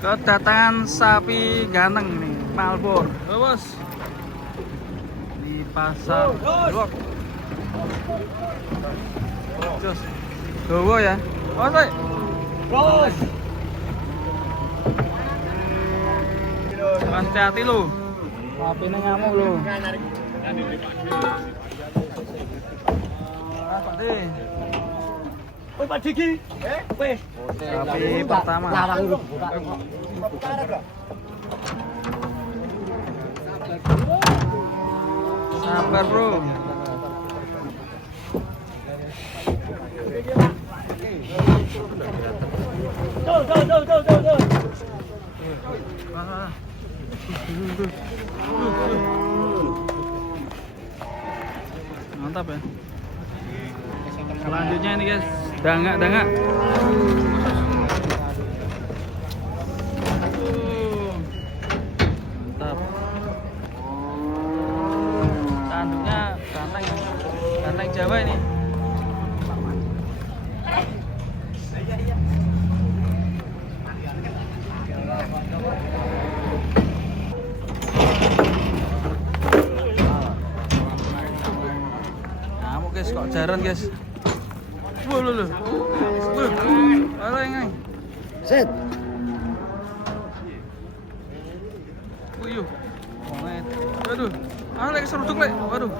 Kedatangan sapi ganteng nih, Malbor. Oh, bos. Di pasar Blok. Jos. Gowo ya. Oh, sorry. Bos. Hati-hati lu. Sapinya ngamuk lu. Pak De. Woi Pak Diki. Wes. Sapi pertama. Sabar, bro. Tuh. Ah. Mantap ya. Selanjutnya ini guys, dangak. Mantap. Tanduknya ganteng Jawa ini. Ngamuk guys, kok jaran guys. Lu. Alah yang. Set. Wuyuh. Aduh. Lagi seruduk lek. Waduh.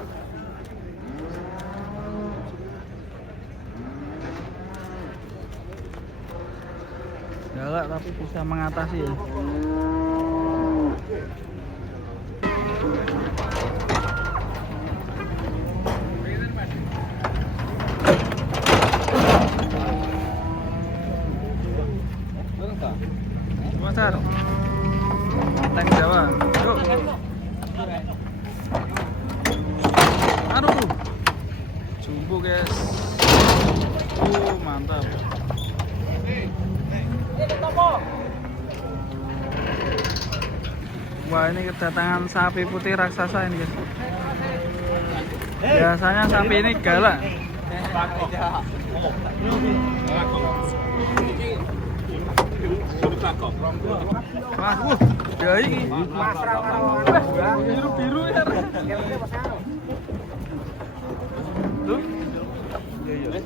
Galak tapi bisa mengatasi ya. Pasar Teng Jawa. Yuk. Aduh. Jumbo guys. Mantap. Wah, ini kedatangan sapi putih raksasa ini guys. Biasanya sapi ini galak. Wah, ya ini biru ya. Tuh.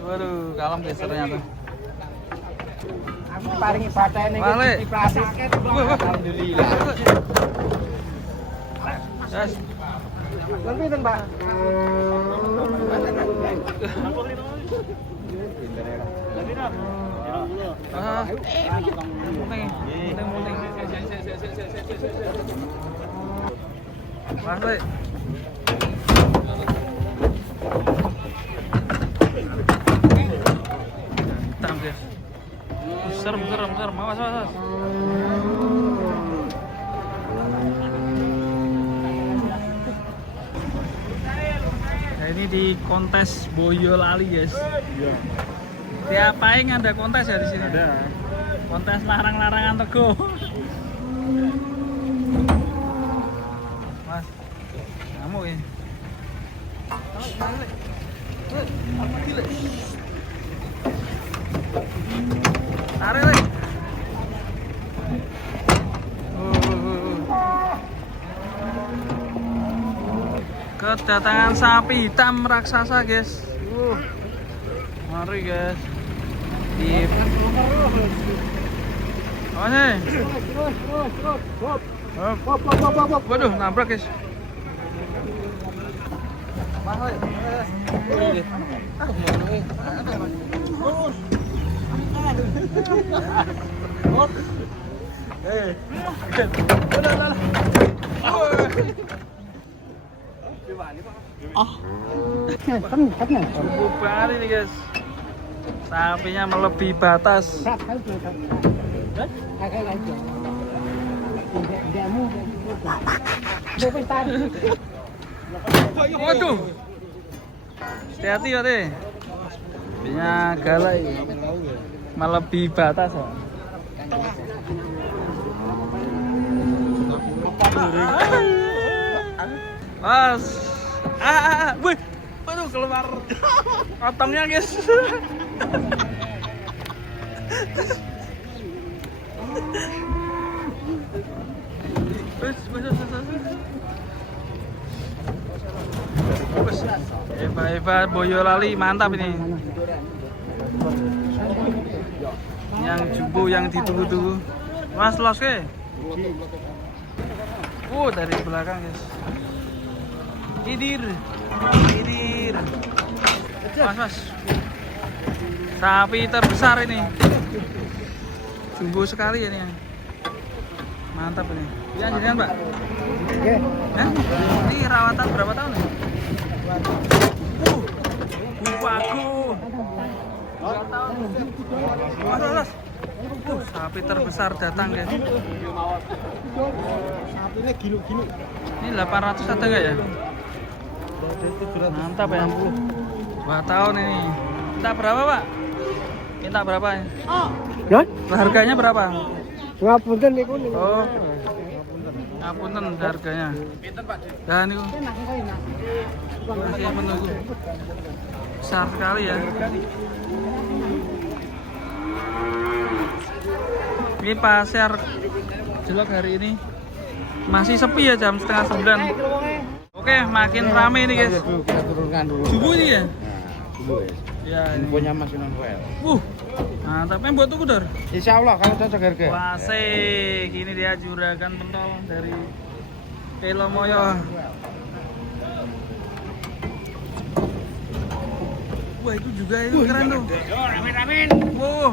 Waduh, kalem guys ternyata. Aku paringi patene iki plastik. Alhamdulillah. Yes. Lan pinten, Pak? Muting. Masuk. Hitam guys. Serem. Awas. Nah, ini di kontes Boyolali guys. Iya. Tiap paing ada kontes ya di sini. Ada. Kontes larang-larangan Teguh. Mas, kamu ya. Apa gila? Tarik lagi. Kedatangan sapi hitam raksasa guys. Mari guys. Di apa sih? Waduh, nabrak guys. Cukup banget ini guys. Sapinya melebihi batas. Waduh. Hati-hati ya deh. Sapinya galak ya. Melebihi batas ya. Mas. Wih. Waduh, keluar potongnya guys. Eva Boyolali mantap ini. Yang jumbo yang ditunggu-tunggu. Mas los ke? Dari belakang guys. Idir. Mas. Sapi terbesar ini. Jumbo sekali ini. Mantap ini. Iya jangan Pak. Ini rawatan berapa tahun nih? Bagus. 2 tahun. Mas. Sapi terbesar datang guys. Sapinya gilo-gilo. Ini 800 ada nggak ya? Mantap ya. 2 tahun ini. Minta berapa Pak? Minta berapa ya? Ya? Harganya berapa? Ngapunten niku niku. Oh. Ngapunten harganya. Dan niku. Masih menunggu. Besar sekali ya. Ini pasar Jelok hari ini masih sepi ya, jam 8:30. Oke, makin rame ini guys. Kita turunkan dulu. Subuh ini ya? Dulu Ya, ini. infonya Mas Novel. Mantap, buat tuku Dor. Insya Allah kalau cocok harga. Wasik, ini dia juragan pentol dari Telomoyo. Wah, itu juga itu keren tuh. Kameramen.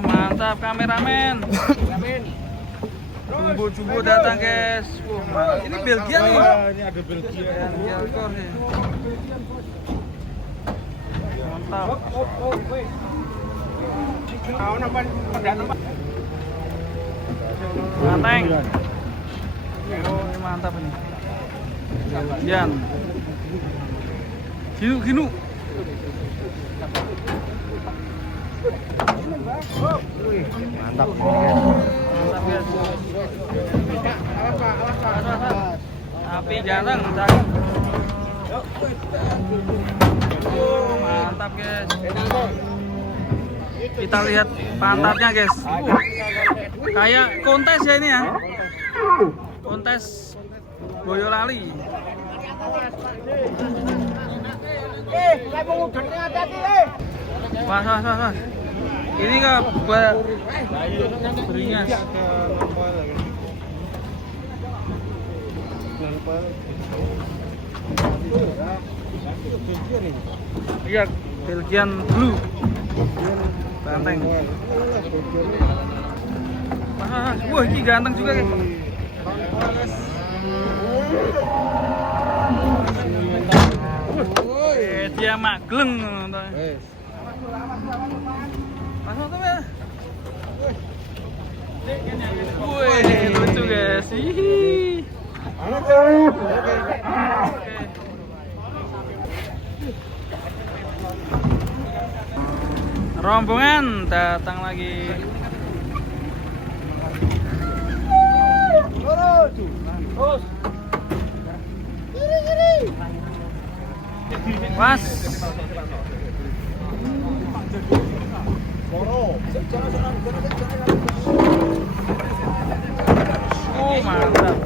Mantap kameramen. Jumbo datang guys. Mantap. Ini Belgia nih. Ini ada Belgia. Belgia nih. Mantap. Ganteng. Ini mantap ini. Yan. Ginu. Mantap. Mantap guys. Api ganteng. Mantap guys. Kita lihat pantatnya guys. Kayak kontes ya ini ya. Kontes Boyolali. Mas. Ini kah buat beringas. Iya, Belgian Blue. Banteng. Wah, ini ganteng juga guys. Dia magleng. Masuk tuh ya. Wih, lucu guys. Hihi. Rombongan datang lagi. Terus. Mas. Mantap.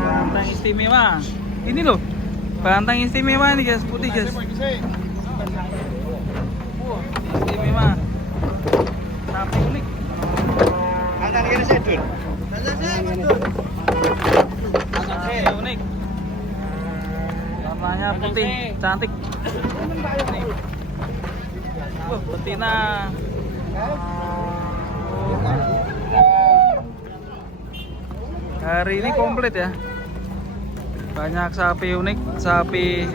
Banteng istimewa. Ini loh, banteng istimewa ini guys, putih guys. Istimewa. Sapi unik. Sapi unik. Warnanya putih, cantik. Nih. Betina. Hari ini komplit ya. Banyak sapi unik, sapi.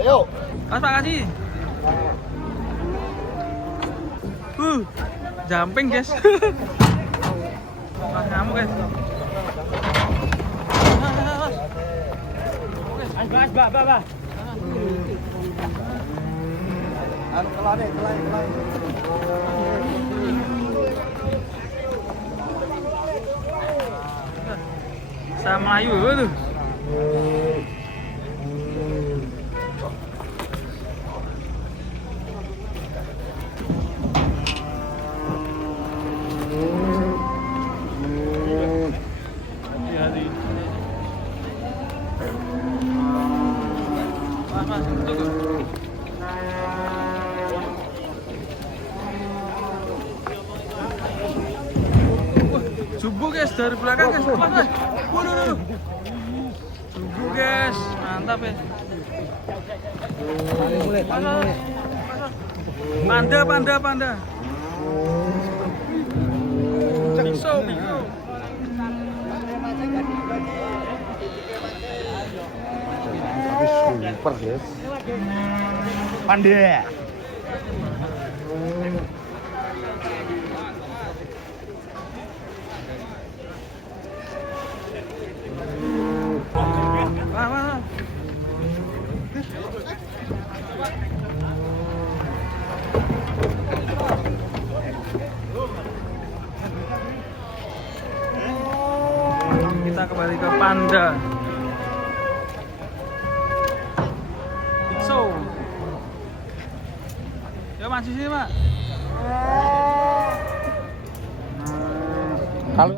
Ayo. Mas makasih. Jumping guys. Mas kamu guys. Bah. Kelai. Sama Melayu tuh. Mas, itu kok. Wah, jumbo guys dari belakang guys. Mas. Waduh. Jumbo guys, mantap ya. Mas. Panda. Bisa. Super guys. Panda. Wah. Kita kembali ke Panda. So, ya masih sini, Pak. Kalau